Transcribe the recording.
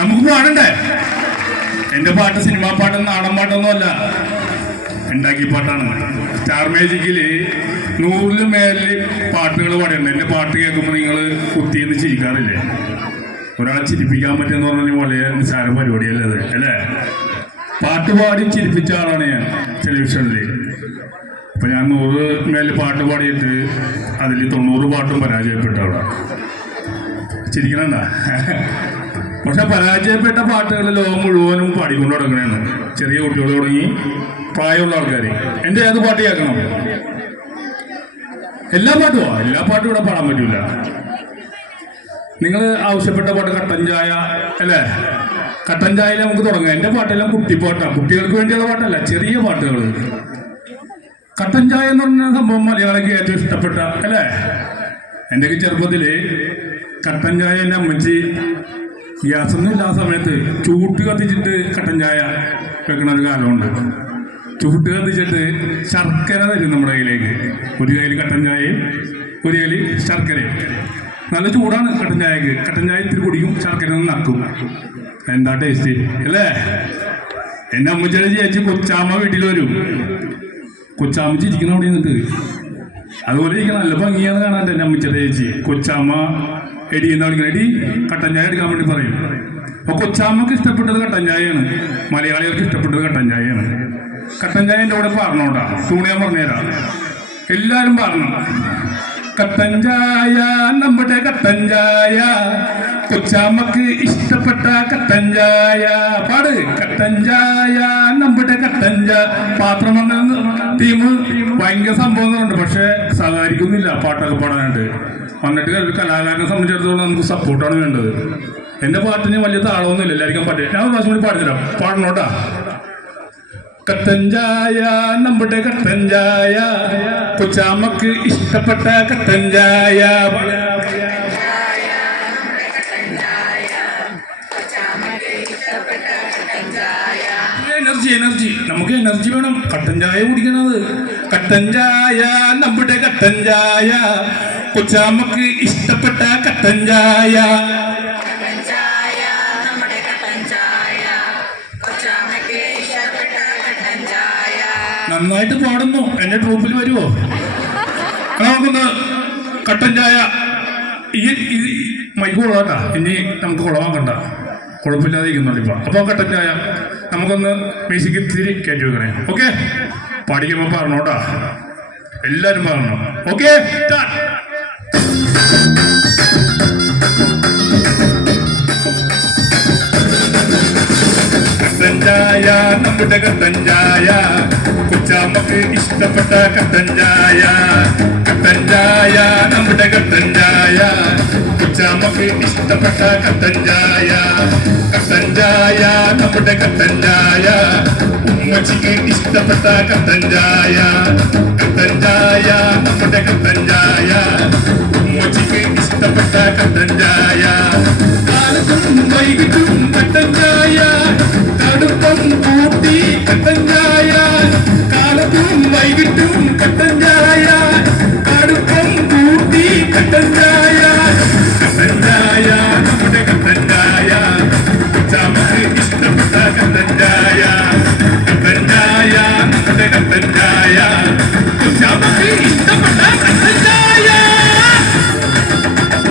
നമുക്ക് പാടണ്ടേ എന്റെ പാട്ട് സിനിമാ പാട്ടും നാടൻ പാട്ടൊന്നും അല്ല. ഉണ്ടാക്കിയ പാട്ടാണ്. സ്റ്റാർ മേജിക്കിൽ നൂറിലും മേലിൽ പാട്ടുകൾ പാടിയുണ്ട് എന്റെ പാട്ട് കേൾക്കുമ്പോൾ നിങ്ങൾ കുത്തിയെന്ന് ചിരിക്കാറില്ലേ? ഒരാൾ ചിരിപ്പിക്കാൻ പറ്റുമെന്ന് പറഞ്ഞാൽ വളരെ നിസ്സാര പരിപാടിയല്ലേ അല്ലേ? പാട്ട് പാടി ചിരിപ്പിച്ച ആളാണ് ഞാൻ ടെലിവിഷനിൽ അപ്പൊ ഞാൻ നൂറ് മേലിൽ പാട്ട് പാടിയിട്ട് അതിൽ തൊണ്ണൂറ് പാട്ടും പരാജയപ്പെട്ട അവിടെ. ചിരിക്കണണ്ട? പക്ഷെ പരാജയപ്പെട്ട പാട്ടുകൾ ലോകം മുഴുവനും പാടിക്കൊണ്ട് തുടങ്ങണേന്ന് ചെറിയ കുട്ടികൾ തുടങ്ങി പ്രായമുള്ള ആൾക്കാർ എന്റെ ഏത് പാട്ട് കേൾക്കണം? എല്ലാ പാട്ടുമോ എല്ലാ പാട്ടും ഇവിടെ പാടാൻ പറ്റൂല. നിങ്ങൾ ആവശ്യപ്പെട്ട പാട്ട് കട്ടൻ ചായ അല്ലേ? കട്ടൻ ചായയിൽ നമുക്ക് തുടങ്ങാം. എന്റെ പാട്ടെല്ലാം കുട്ടിപ്പാട്ടാണ് കുട്ടികൾക്ക് വേണ്ടിയുള്ള പാട്ടല്ല ചെറിയ പാട്ടുകൾ കട്ടൻ ചായ എന്ന് പറഞ്ഞ സംഭവം മലയാളിക്ക് ഏറ്റവും ഇഷ്ടപ്പെട്ട അല്ലേ? എന്റെ ചെറുപ്പത്തിൽ കട്ടൻ ചായ എന്റെ അമ്മച്ചി ഗ്യാസൊന്നും ഇല്ലാത്ത സമയത്ത് ചൂട്ട് കത്തിച്ചിട്ട് കട്ടൻ ചായ വെക്കണ ഒരു കാലമുണ്ട്. ചൂട്ട് കത്തിച്ചിട്ട് ശർക്കര തരും നമ്മുടെ കയ്യിലേക്ക്. ഒരു കയ്യിൽ കട്ടൻ ചായയും ഒരു കയ്യിൽ ശർക്കരയും. നല്ല ചൂടാണ് കട്ടൻ ചായക്ക്. കട്ടൻ ചായ ഇത്തിരി കുടിക്കും ശർക്കര നക്കും. എന്താ ടേസ്റ്റ്? അല്ലേ? എന്റെ അമ്മച്ചിയുടെ ചേച്ചി കൊച്ചാമ്മ വീട്ടിൽ വരും. കൊച്ചാമ്മ ചിരിക്കണം അവിടെ നിന്നിട്ട്. അതുപോലെ ഇരിക്കണം നല്ല ഭംഗിയാണ് കാണാൻ എന്റെ അമ്മച്ചിയുടെ ചേച്ചി. കൊച്ചാമ്മ എടി എന്ന് എടി കട്ടഞ്ചായ എടുക്കാൻ വേണ്ടി പറയും. അപ്പൊ കൊച്ചാമ്മക്ക് ഇഷ്ടപ്പെട്ടത് കട്ടഞ്ചായാണ് മലയാളികൾക്ക് ഇഷ്ടപ്പെട്ടത് കട്ടഞ്ചായാണ് ചായയാണ്. കട്ടൻ ചായ എന്റെ കൂടെ പറഞ്ഞോണ്ടാ. തൂണിയാൻ പറഞ്ഞുതരാം. എല്ലാരും പറഞ്ഞു. കത്തഞ്ചായ നമ്മുടെ കത്തഞ്ചായ കൊച്ചാമ്മക്ക് ഇഷ്ടപ്പെട്ട കത്തഞ്ചായ പാട്. കത്തഞ്ചായ ചായ നമ്മുടെ കത്തഞ്ച പാത്രം വന്ന ടീം ഭയങ്കര സംഭവം ഉണ്ട് പക്ഷെ സഹകരിക്കുന്നില്ല. പാട്ടൊക്കെ പാടാനായിട്ട്. വന്നിട്ട് ഒരു കലാകാരനെ സംബന്ധിച്ചിടത്തോളം നമുക്ക് സപ്പോർട്ടാണ് വേണ്ടത്. എന്റെ പാട്ടിന് വലിയ താളമൊന്നുമില്ല. എല്ലാവർക്കും പറ്റില്ല ഞാൻ പ്രാവശ്യം കൂടി പാടിത്തരാം പാടണോട്ടാ? കത്തഞ്ചായ ചായ നമ്മുടെ കട്ടൻ കൊച്ചാമ്മക്ക് ഇഷ്ടപ്പെട്ട കട്ടൻ എനർജി നമുക്ക് എനർജി വേണം. കട്ടൻ ചായ കുടിക്കണത്. കട്ടൻ ചായ നമ്മുടെ കട്ടൻ ചായ. കൊച്ചാമ്മക്ക് ഇഷ്ടപ്പെട്ട കട്ടൻ ചായ. നന്നായിട്ട് പാടുന്നു. എന്റെ ട്രൂപ്പിൽ വരുമോ നമുക്കൊന്ന് കട്ടൻ ചായ. ഈ മൈക്ക് കൊള്ളാട്ടാ. ഇനി നമുക്ക് കുളവാക്കണ്ട കുഴപ്പമില്ലാതെ ഇരിക്കുന്നുണ്ട് ഇപ്പൊ. അപ്പൊ കട്ടറ്റായ നമുക്കൊന്ന് ബേസിക്ക് തിരി കയറ്റി വെക്കണേ. ഓക്കെ? പാടിക്കുമ്പോ പറഞ്ഞോട്ടാ എല്ലാരും പറഞ്ഞു. ഓക്കെ? കട്ടൻ നമ്മുടെ കട്ടൻ ചായ. കൊച്ചാമ്മക്ക് ഇഷ്ടപ്പെട്ട കട്ടൻ ചായ കട്ടൻ ചായ നമ്മുടെ കട്ടൻ ചായ. കൊച്ചാമ്മക്ക് ഇഷ്ടപ്പെട്ട കട്ടൻ ചായ കട്ടൻ ചായ നമ്മുടെ കട്ടൻ ചായ. ഉമ്മച്ചിക്ക് ഇഷ്ടപ്പെട്ട കട്ടൻ ചായ കട്ടൻ ചായ നമ്മുടെ കട്ടൻ ചായ. ഉമ്മച്ചിക്ക് ഇഷ്ടപ്പെട്ട കട്ടൻ കാലത്തും വൈകിട്ടും കട്ടൻ ചായ കൂട്ടി കട്ടൻ விட்டு உன் கட்டஞ்சாயா? கடுப்பை கூட்டி கட்டஞ்சாயா? கட்டஞ்சாயா? நம்முடைய கட்டஞ்சாயா? சாமக்கு இஷ்டப்பட்ட கட்டஞ்சாயா? கட்டஞ்சாயா? நம்முடைய கட்டஞ்சாயா?